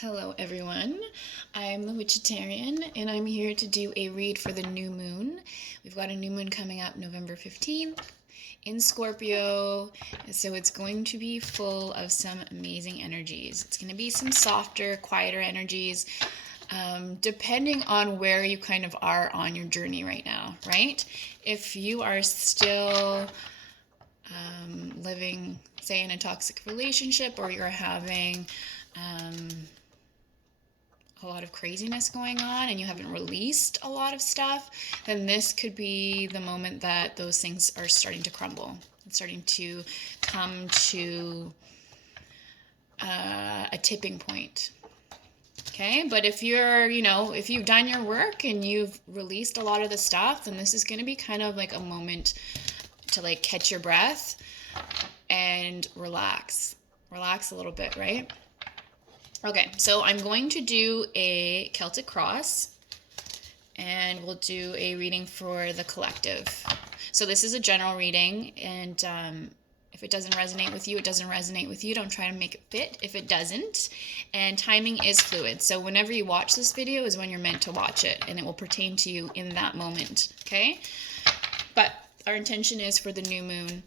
Hello everyone, I'm the Witchatarian and I'm here to do a read for the new moon. We've got a new moon coming up November 15th in Scorpio, so it's going to be full of some amazing energies. It's going to be some softer, quieter energies, depending on where you kind of are on your journey right now, right? If you are still living, say, in a toxic relationship, or you're having a lot of craziness going on and you haven't released a lot of stuff, then this could be the moment that those things are starting to crumble. It's starting to come to a tipping point. Okay, but if you're, if you've done your work and you've released a lot of the stuff, then this is going to be kind of like a moment to like catch your breath and relax. Relax a little bit, right? Okay, so I'm going to do a Celtic cross and we'll do a reading for the collective. So this is a general reading, and if it doesn't resonate with you, it doesn't resonate with you. Don't try to make it fit if it doesn't. And timing is fluid. So whenever you watch this video is when you're meant to watch it, and it will pertain to you in that moment, okay? But our intention is for the new moon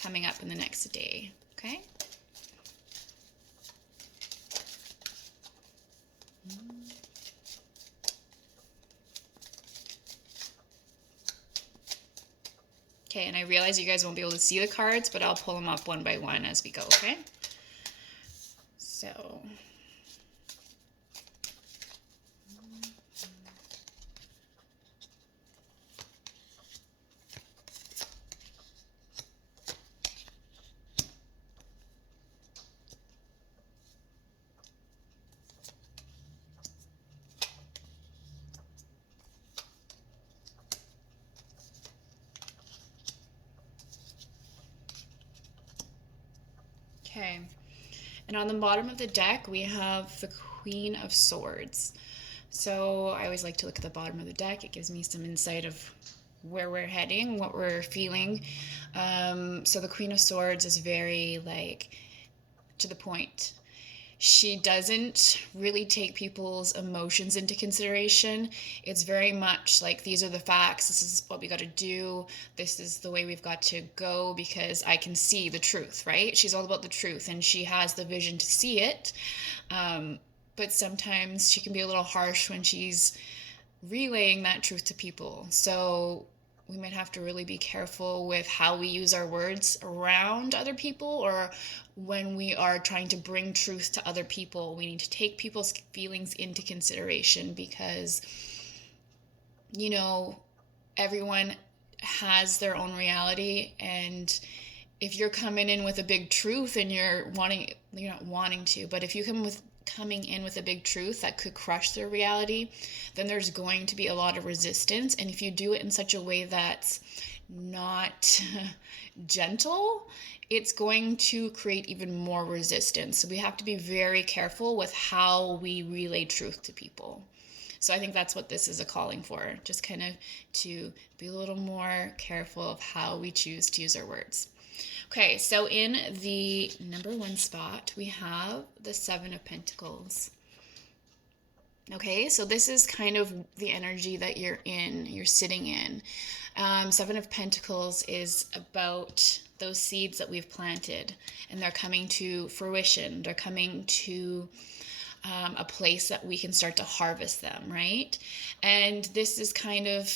coming up in the next day, okay? Okay, and I realize you guys won't be able to see the cards, but I'll pull them up one by one as we go, okay? So... Okay, and on the bottom of the deck, we have the Queen of Swords. So I always like to look at the bottom of the deck. It gives me some insight of where we're heading, what we're feeling. So the Queen of Swords is very like to the point. She doesn't really take people's emotions into consideration. It's very much like, these are the facts. This is what we got to do. This is the way we've got to go because I can see the truth, right? She's all about the truth and she has the vision to see it. But sometimes she can be a little harsh when she's relaying that truth to people. So we might have to really be careful with how we use our words around other people, or when we are trying to bring truth to other people, we need to take people's feelings into consideration because, everyone has their own reality. And if you're coming in with a big truth and you're not wanting to, but if you coming in with a big truth that could crush their reality, then there's going to be a lot of resistance. And if you do it in such a way that's not gentle, it's going to create even more resistance. So we have to be very careful with how we relay truth to people. So I think that's what this is a calling for, just kind of to be a little more careful of how we choose to use our words. Okay, so in the number one spot, we have the Seven of Pentacles. Okay, so this is kind of the energy that you're sitting in. Seven of Pentacles is about those seeds that we've planted, and they're coming to fruition. They're coming to a place that we can start to harvest them, right? And this is kind of,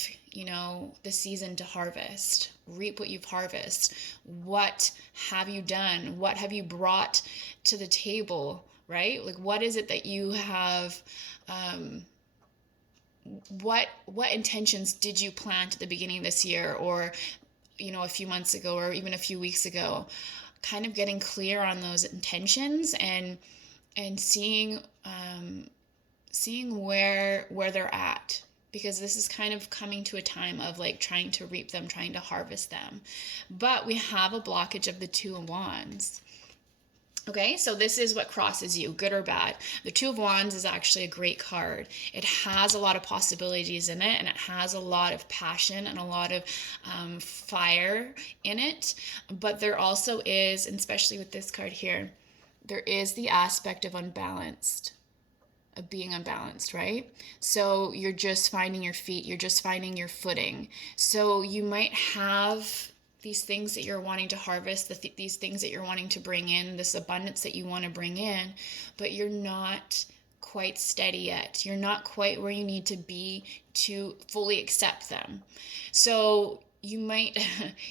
the season to harvest. Reap what you've harvested. What have you done? What have you brought to the table, right? Like, what is it that you have, what intentions did you plant at the beginning of this year, or, a few months ago, or even a few weeks ago? Kind of getting clear on those intentions and seeing where they're at, because this is kind of coming to a time of like trying to reap them, trying to harvest them. But we have a blockage of the Two of Wands. Okay, so this is what crosses you, good or bad. The Two of Wands is actually a great card. It has a lot of possibilities in it, and it has a lot of passion and a lot of fire in it. But there also is, and especially with this card here, there is the aspect of unbalanced. being unbalanced, right? So you're just finding your feet, you're just finding your footing. So you might have these things that you're wanting to harvest, these things that you're wanting to bring in, this abundance that you want to bring in, but you're not quite steady yet. You're not quite where you need to be to fully accept them. So you might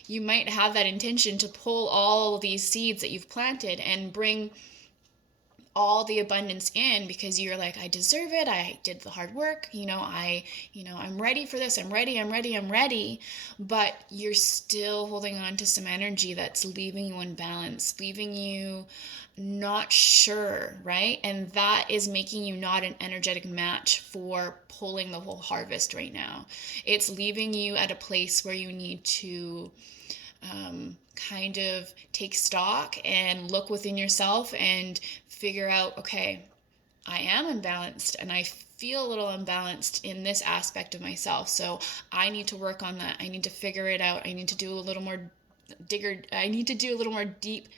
you might have that intention to pull all these seeds that you've planted and bring all the abundance in because you're like, I deserve it. I did the hard work. I'm ready for this. I'm ready. But you're still holding on to some energy that's leaving you unbalanced, leaving you not sure, right? And that is making you not an energetic match for pulling the whole harvest right now. It's leaving you at a place where you need to kind of take stock and look within yourself and figure out, okay, I am unbalanced and I feel a little unbalanced in this aspect of myself. So I need to work on that. I need to figure it out. I need to do a little more deep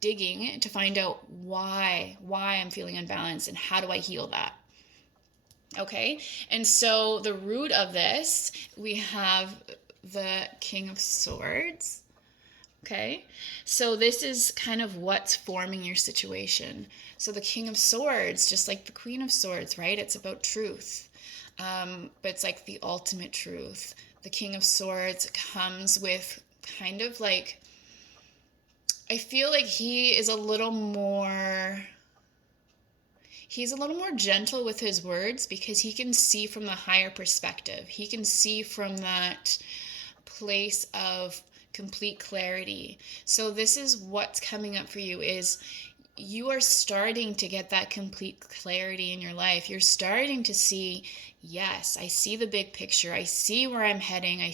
digging to find out why I'm feeling unbalanced and how do I heal that. Okay. And so the root of this, we have the King of Swords. Okay, so this is kind of what's forming your situation. So the King of Swords, just like the Queen of Swords, right? It's about truth, but it's like the ultimate truth. The King of Swords comes with kind of like, I feel like he's a little more gentle with his words because he can see from the higher perspective. He can see from that place of complete clarity. So this is what's coming up for you is you are starting to get that complete clarity in your life. You're starting to see, yes, I see the big picture. I see where I'm heading. I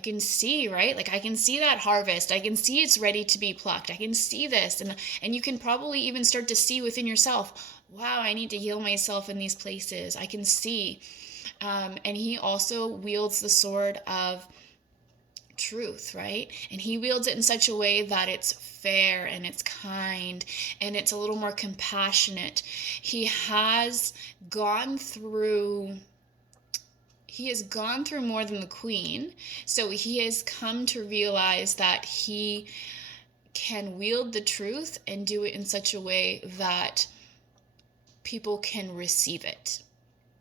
can see, right? Like I can see that harvest. I can see it's ready to be plucked. I can see this. And you can probably even start to see within yourself, wow, I need to heal myself in these places. I can see. And he also wields the sword of truth, right? And he wields it in such a way that it's fair and it's kind and it's a little more compassionate. He has gone through more than the Queen. So he has come to realize that he can wield the truth and do it in such a way that people can receive it.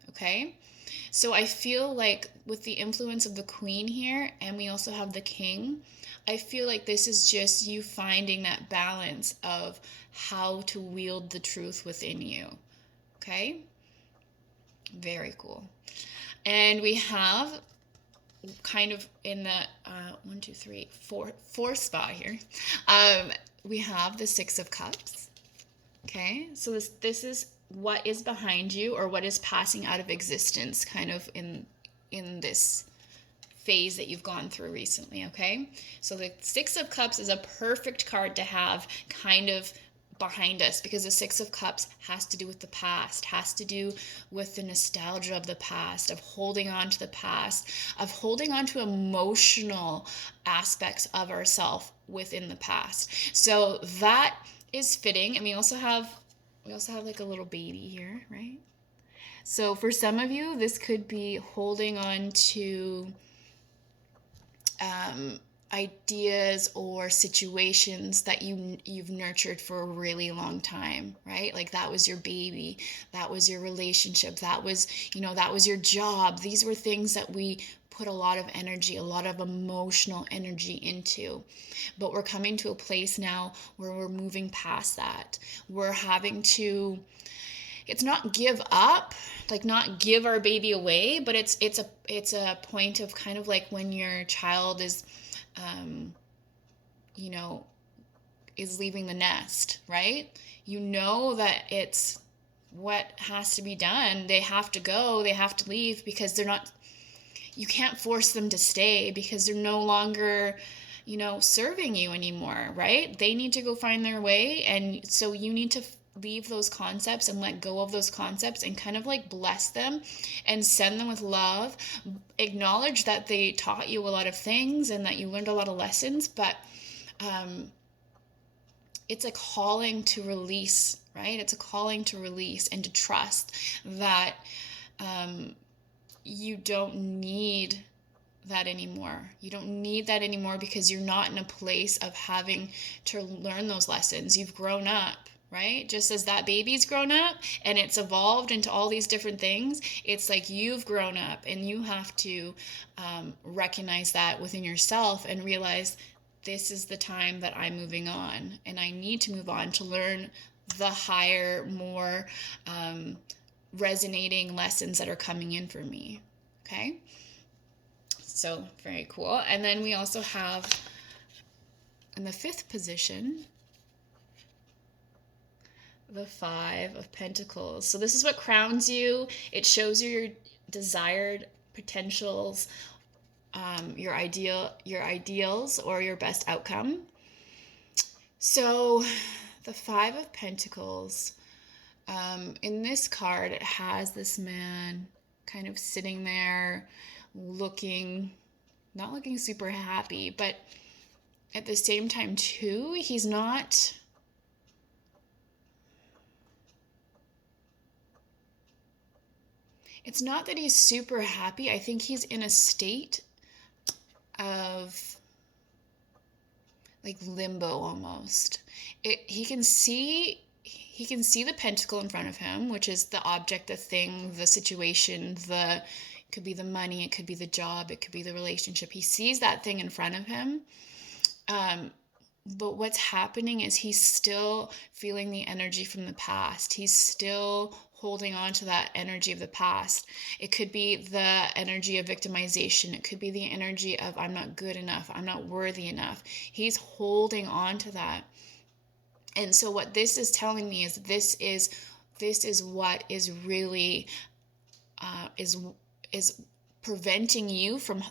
Okay? So I feel like with the influence of the Queen here, and we also have the King, I feel like this is just you finding that balance of how to wield the truth within you. Okay? Very cool. And we have kind of in the fourth spot here, we have the Six of Cups. Okay? So this is what is behind you or what is passing out of existence kind of in this phase that you've gone through recently, okay? So the Six of Cups is a perfect card to have kind of behind us because the Six of Cups has to do with the past, has to do with the nostalgia of the past, of holding on to the past, of holding on to emotional aspects of ourselves within the past. So that is fitting. And we also have like a little baby here, right? So for some of you, this could be holding on to ideas or situations that you've nurtured for a really long time, right? Like that was your baby, that was your relationship, that was your job. These were things that we put a lot of energy, a lot of emotional energy into. But we're coming to a place now where we're moving past that. We're having to, it's not give up, like not give our baby away, but it's a point of kind of like when your child is is leaving the nest, right? You know that it's what has to be done. They have to go, they have to leave because you can't force them to stay because they're no longer, serving you anymore, right? They need to go find their way. And so you need to leave those concepts and let go of those concepts and kind of like bless them and send them with love. Acknowledge that they taught you a lot of things and that you learned a lot of lessons, but it's a calling to release, right? It's a calling to release and to trust that you don't need that anymore. You don't need that anymore because you're not in a place of having to learn those lessons. You've grown up, right? Just as that baby's grown up and it's evolved into all these different things, it's like you've grown up, and you have to recognize that within yourself and realize this is the time that I'm moving on, and I need to move on to learn the higher, more resonating lessons that are coming in for me. Okay? So very cool. And then we also have in the 5th position, the 5 of Pentacles. So this is what crowns you. It shows you your desired potentials, your ideals, or your best outcome. So the 5 of Pentacles, in this card, it has this man kind of sitting there not looking super happy, but at the same time too, he's not, it's not that he's super happy. I think he's in a state of like limbo almost. He can see the pentacle in front of him, which is the object, the thing, the situation, it could be the money, it could be the job, it could be the relationship. He sees that thing in front of him. But what's happening is he's still feeling the energy from the past. He's still holding on to that energy of the past. It could be the energy of victimization. It could be the energy of I'm not good enough. I'm not worthy enough. He's holding on to that. And so what this is telling me is this is what is really is preventing you from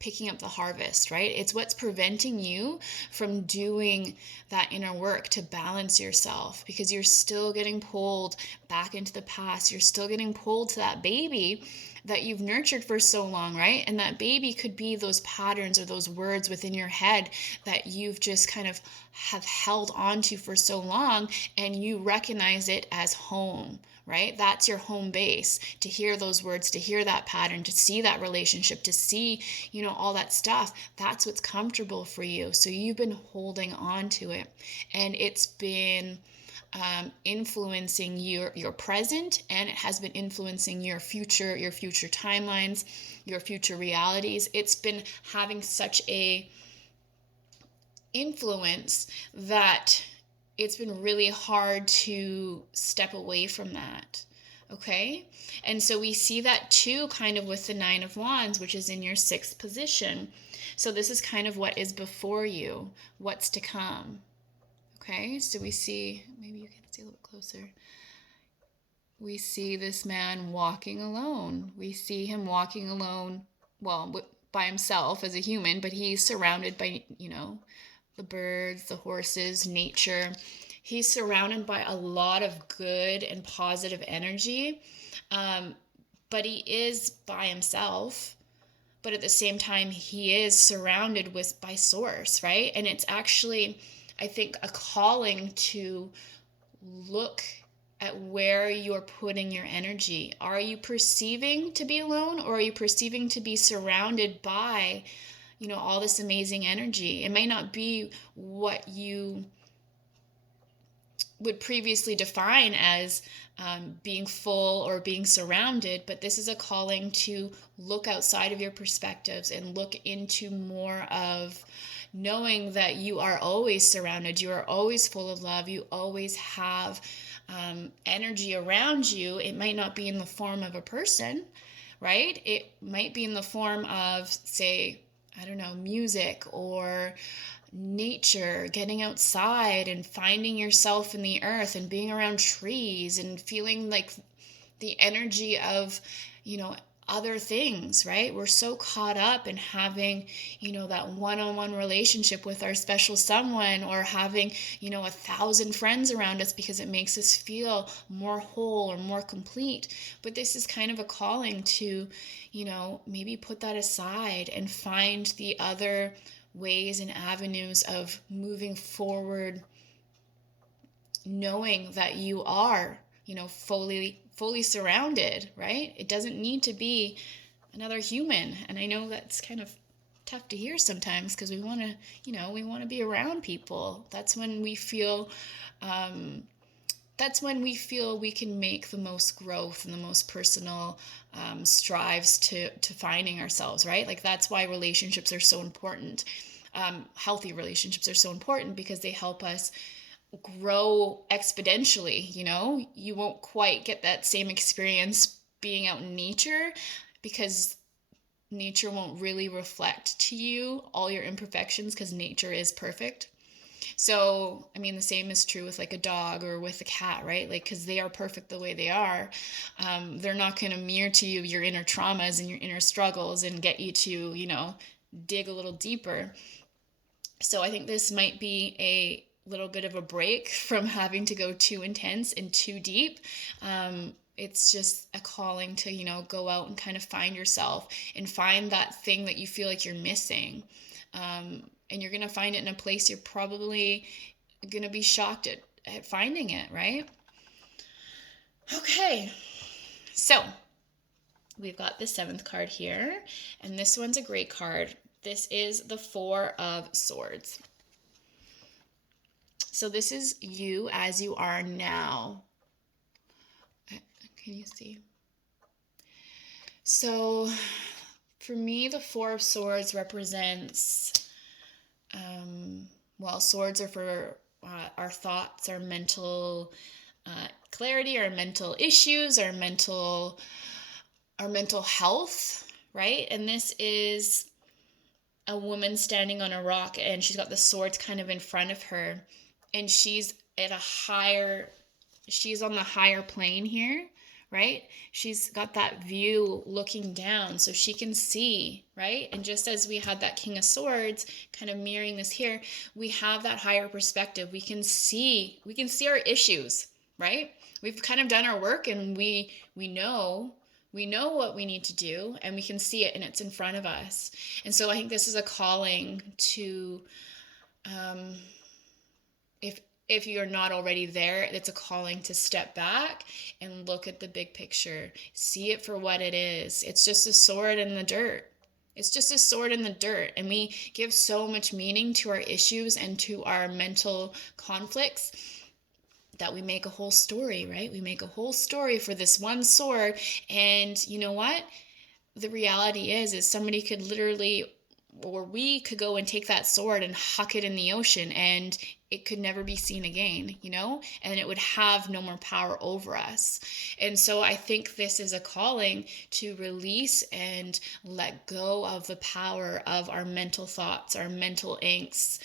picking up the harvest, right? It's what's preventing you from doing that inner work to balance yourself, because you're still getting pulled back into the past. You're still getting pulled to that baby that you've nurtured for so long, right? And that baby could be those patterns or those words within your head that you've just kind of have held onto for so long, and you recognize it as home, right? That's your home base, to hear those words, to hear that pattern, to see that relationship, to see, all that stuff. That's what's comfortable for you. So you've been holding on to it, and it's been influencing your present, and it has been influencing your future timelines, your future realities. It's been having such a influence that it's been really hard to step away from that. Okay? And so we see that too kind of with the 9 of Wands, which is in your 6th position. So this is kind of what is before you, what's to come. Okay? So we see, maybe you can see a little bit closer. We see this man walking alone. We see him walking alone, well, by himself as a human, but he's surrounded by, the birds, the horses, nature. He's surrounded by a lot of good and positive energy, but he is by himself. But at the same time, he is surrounded by source, right? And it's actually, I think, a calling to look at where you're putting your energy. Are you perceiving to be alone, or are you perceiving to be surrounded by all this amazing energy? It may not be what you would previously define as being full or being surrounded, but this is a calling to look outside of your perspectives and look into more of knowing that you are always surrounded, you are always full of love, you always have energy around you. It might not be in the form of a person, right? It might be in the form of, say, I don't know, music or nature, getting outside and finding yourself in the earth and being around trees and feeling like the energy of, other things, right? We're so caught up in having, that one-on-one relationship with our special someone, or having, 1,000 friends around us because it makes us feel more whole or more complete. But this is kind of a calling to, maybe put that aside and find the other ways and avenues of moving forward knowing that you are, fully surrounded, right? It doesn't need to be another human. And I know that's kind of tough to hear sometimes, because we want to, be around people. That's when we feel we can make the most growth and the most personal strives to finding ourselves, right? Like, that's why relationships are so important. Healthy relationships are so important, because they help us grow exponentially. You won't quite get that same experience being out in nature, because nature won't really reflect to you all your imperfections, because nature is perfect. So, I mean, the same is true with like a dog or with a cat, right? Like, because they are perfect the way they are. They're not going to mirror to you your inner traumas and your inner struggles and get you to, dig a little deeper. So I think this might be a little bit of a break from having to go too intense and too deep. It's just a calling to, go out and kind of find yourself and find that thing that you feel like you're missing. And you're going to find it in a place you're probably going to be shocked at finding it, right? Okay, so we've got the 7th card here, and this one's a great card. This is the 4 of Swords. So this is you as you are now. Can you see? So for me, the 4 of Swords represents, swords are for our thoughts, our mental clarity, our mental issues, our mental health, right? And this is a woman standing on a rock, and she's got the swords kind of in front of her, and she's on the higher plane here, right? She's got that view looking down so she can see, right? And just as we had that King of Swords kind of mirroring this here, we have that higher perspective. We can see our issues, right? We've kind of done our work, and we know what we need to do, and we can see it, and it's in front of us. And so I think this is a calling to, if you're not already there, it's a calling to step back and look at the big picture. See it for what it is. It's just a sword in the dirt. It's just a sword in the dirt. And we give so much meaning to our issues and to our mental conflicts that we make a whole story, right? We make a whole story for this one sword. And you know what? The reality is somebody could literally, or we could go and take that sword and huck it in the ocean, and it could never be seen again, and it would have no more power over us. And so I think this is a calling to release and let go of the power of our mental thoughts, our mental angst,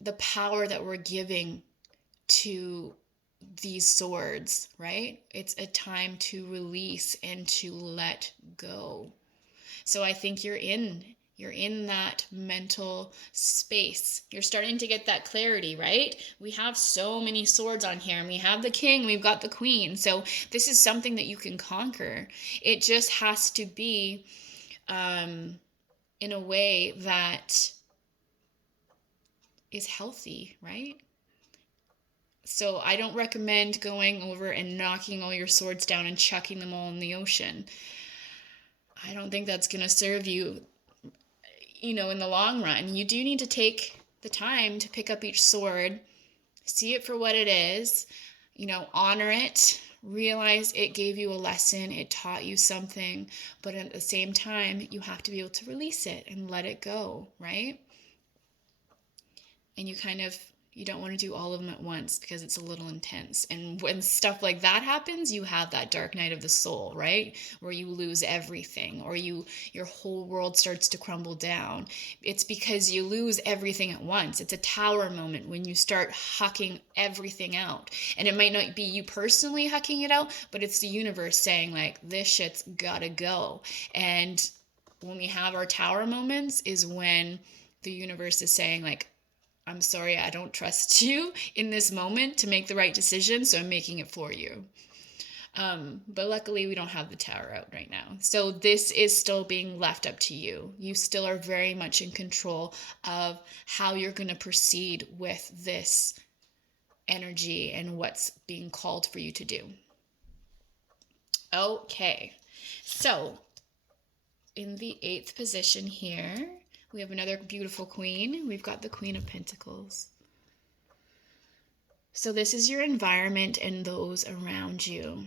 the power that we're giving to these swords, right? It's a time to release and to let go. So I think you're in that mental space. You're starting to get that clarity, right? We have so many swords on here, and we have the king, we've got the queen. So this is something that you can conquer. It just has to be in a way that is healthy, right? So I don't recommend going over and knocking all your swords down and chucking them all in the ocean. I don't think that's going to serve you, in the long run. You do need to take the time to pick up each sword, see it for what it is, honor it, realize it gave you a lesson, it taught you something, but at the same time, you have to be able to release it and let it go, right? And you don't want to do all of them at once, because it's a little intense. And when stuff like that happens, you have that dark night of the soul, right? Where you lose everything, or your whole world starts to crumble down. It's because you lose everything at once. It's a tower moment when you start hucking everything out. And it might not be you personally hucking it out, but it's the universe saying, like, this shit's gotta go. And when we have our tower moments is when the universe is saying, like, I'm sorry, I don't trust you in this moment to make the right decision, so I'm making it for you. But luckily we don't have the Tower out right now. So this is still being left up to you. You still are very much in control of how you're going to proceed with this energy and what's being called for you to do. Okay, so in the 8th position here, we have another beautiful queen. We've got the Queen of Pentacles. So this is your environment and those around you.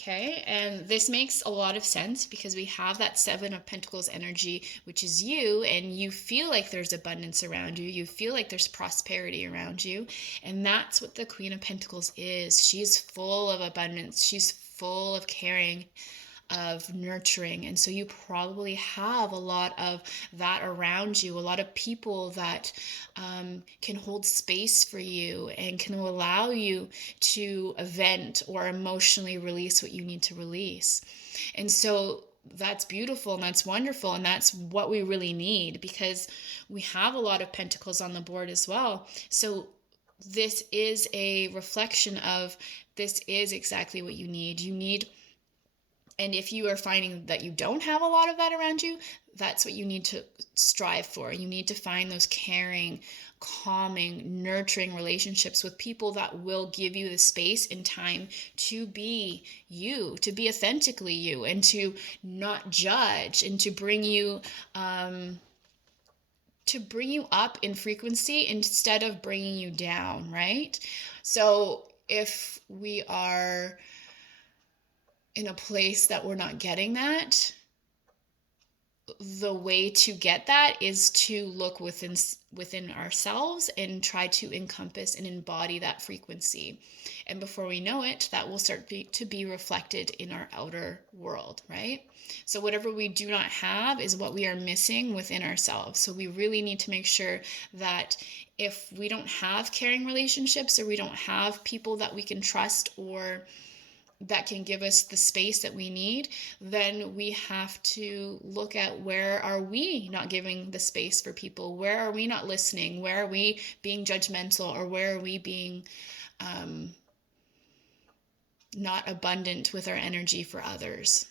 Okay, and this makes a lot of sense because we have that 7 of Pentacles energy, which is you, and you feel like there's abundance around you. You feel like there's prosperity around you, and that's what the Queen of Pentacles is. She's full of abundance. She's full of caring, of nurturing, and so you probably have a lot of that around you, a lot of people that can hold space for you and can allow you to vent or emotionally release what you need to release. And so that's beautiful and that's wonderful, and that's what we really need, because we have a lot of Pentacles on the board as well. So this is a reflection of, this is exactly what you need. And if you are finding that you don't have a lot of that around you, that's what you need to strive for. You need to find those caring, calming, nurturing relationships with people that will give you the space and time to be you, to be authentically you, and to not judge, and to bring you up in frequency instead of bringing you down, right? So if we are in a place that we're not getting that, the way to get that is to look within ourselves and try to encompass and embody that frequency. And before we know it, that will start to be reflected in our outer world, right? So whatever we do not have is what we are missing within ourselves. So we really need to make sure that if we don't have caring relationships, or we don't have people that we can trust, or that can give us the space that we need, then we have to look at, where are we not giving the space for people? Where are we not listening? Where are we being judgmental? Or where are we being not abundant with our energy for others?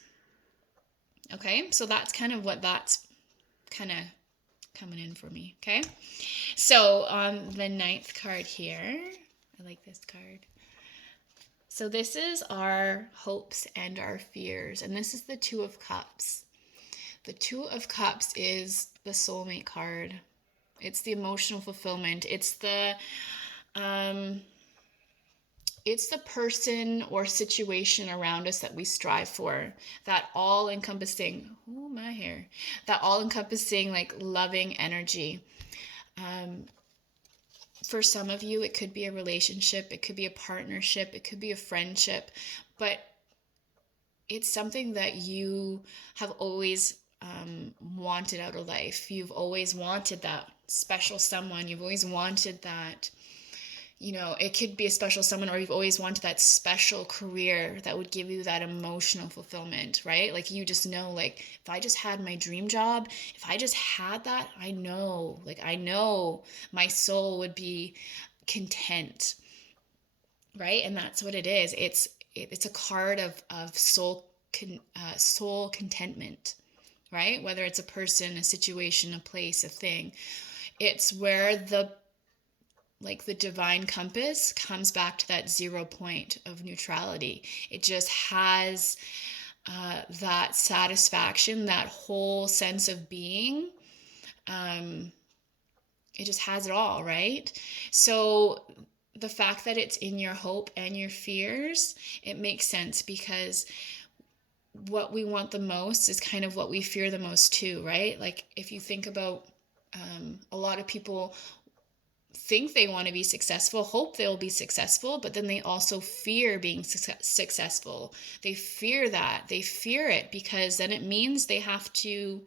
Okay, so that's kind of what that's kind of coming in for me. Okay, so on the 9th card here, I like this card. So this is our hopes and our fears, and this is the 2 of Cups. The 2 of Cups is the soulmate card. It's the emotional fulfillment. It's the person or situation around us that we strive for. That all-encompassing, that all-encompassing, like, loving energy. For some of you, it could be a relationship, it could be a partnership, it could be a friendship, but it's something that you have always wanted out of life. You've always wanted that special someone. You've always wanted that, it could be a special someone, or you've always wanted that special career that would give you that emotional fulfillment, right? Like, you just know, like, if I just had my dream job, if I just had that, I know my soul would be content, right? And that's what it is. It's a card of soul contentment, right? Whether it's a person, a situation, a place, a thing. It's where the divine compass comes back to that 0 point of neutrality. It just has that satisfaction, that whole sense of being. It just has it all, right? So the fact that it's in your hope and your fears, it makes sense, because what we want the most is kind of what we fear the most too, right? Like, if you think about a lot of people think they want to be successful, hope they'll be successful, but then they also fear being successful. They fear that. They fear it because then it means they have to,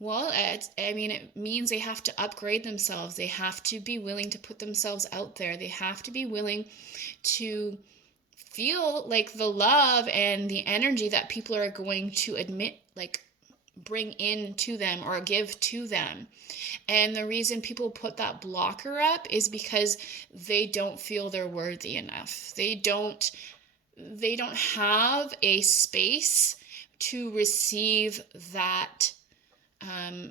it means they have to upgrade themselves. They have to be willing to put themselves out there. They have to be willing to feel like the love and the energy that people are going to bring in to them or give to them. And the reason people put that blocker up is because they don't feel they're worthy enough. They don't they don't have a space to receive that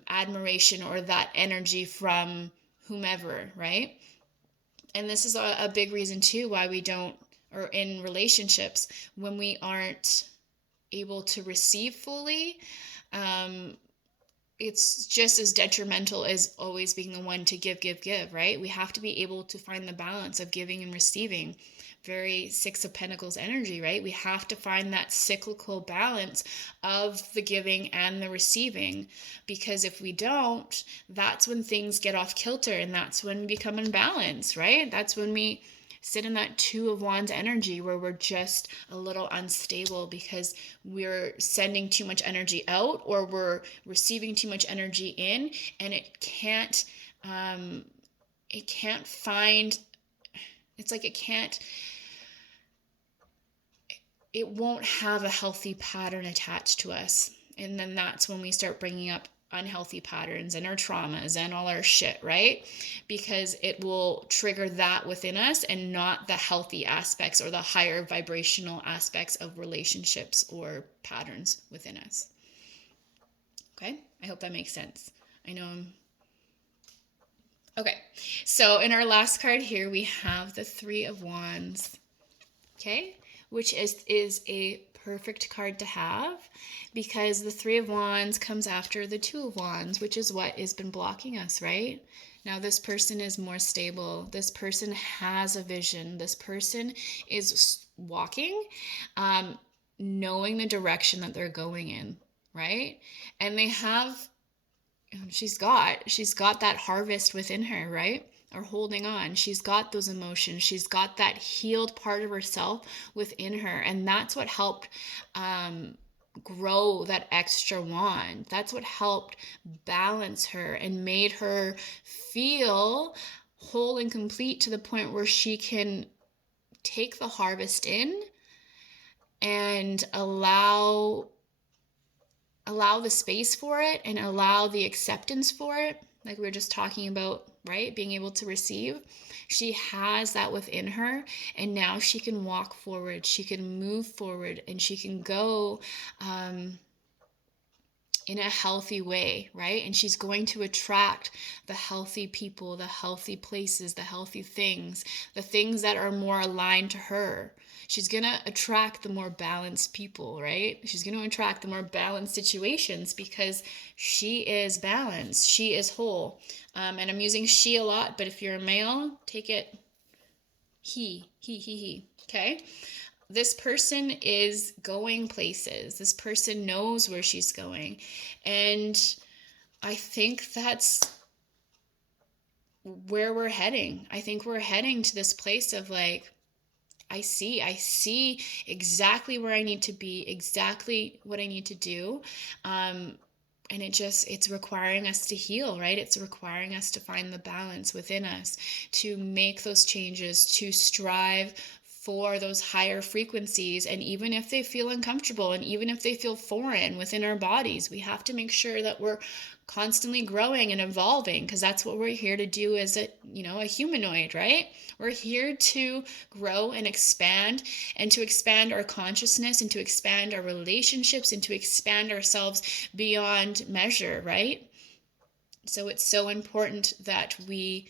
admiration or that energy from whomever, right? And this is a big reason too why we don't, or in relationships, when we aren't able to receive fully, it's just as detrimental as always being the one to give, right? We have to be able to find the balance of giving and receiving. Very Six of Pentacles energy, right? We have to find that cyclical balance of the giving and the receiving, because if we don't, that's when things get off kilter, and that's when we become unbalanced, right? That's when we sit in that Two of Wands energy where we're just a little unstable because we're sending too much energy out, or we're receiving too much energy in, and it can't find, it's like it won't have a healthy pattern attached to us. And then that's when we start bringing up unhealthy patterns and our traumas and all our shit, right? Because it will trigger that within us and not the healthy aspects or the higher vibrational aspects of relationships or patterns within us. Okay? I hope that makes sense. I know Okay, so in our last card here, we have the Three of Wands. Okay, which is a perfect card to have, because the Three of Wands comes after the Two of Wands, which is what has been blocking us, right? Now this person is more stable. This person has a vision. This person is walking, knowing the direction that they're going in, right? And they have, she's got that harvest within her, right? Or holding on. She's got those emotions. She's got that healed part of herself within her. And that's what helped grow that extra wand. That's what helped balance her and made her feel whole and complete to the point where she can take the harvest in and allow the space for it and allow the acceptance for it, like we were just talking about, right? Being able to receive. She has that within her, and now she can walk forward, she can move forward, and she can go in a healthy way, right? And she's going to attract the healthy people, the healthy places, the healthy things, the things that are more aligned to her. She's going to attract the more balanced people, right? She's going to attract the more balanced situations because she is balanced. She is whole. And I'm using she a lot, but if you're a male, take it he. Okay? This person is going places. This person knows where she's going. And I think that's where we're heading. I think we're heading to this place of like, I see exactly where I need to be, exactly what I need to do. And it's requiring us to heal, right? It's requiring us to find the balance within us, to make those changes, to strive for those higher frequencies. And even if they feel uncomfortable and even if they feel foreign within our bodies, we have to make sure that we're constantly growing and evolving, because that's what we're here to do as a humanoid, right? We're here to grow and to expand our consciousness, and to expand our relationships, and to expand ourselves beyond measure, right? So it's so important that we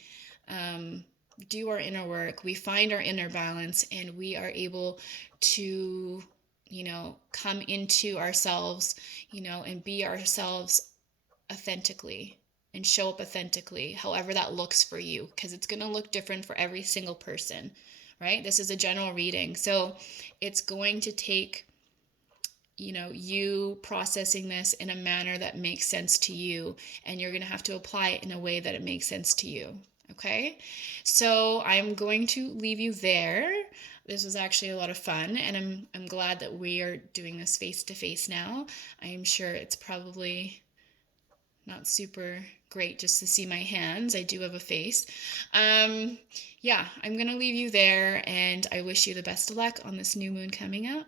do our inner work, we find our inner balance, and we are able to, come into ourselves, and be ourselves authentically and show up authentically, however that looks for you, because it's going to look different for every single person, right? This is a general reading. So it's going to take, you processing this in a manner that makes sense to you, and you're going to have to apply it in a way that it makes sense to you. Okay, so I'm going to leave you there. This was actually a lot of fun, and I'm glad that we are doing this face to face now. I'm sure it's probably not super great just to see my hands. I do have a face. Yeah, I'm going to leave you there, and I wish you the best of luck on this new moon coming up.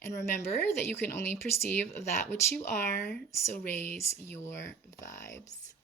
And remember that you can only perceive that which you are, so raise your vibes.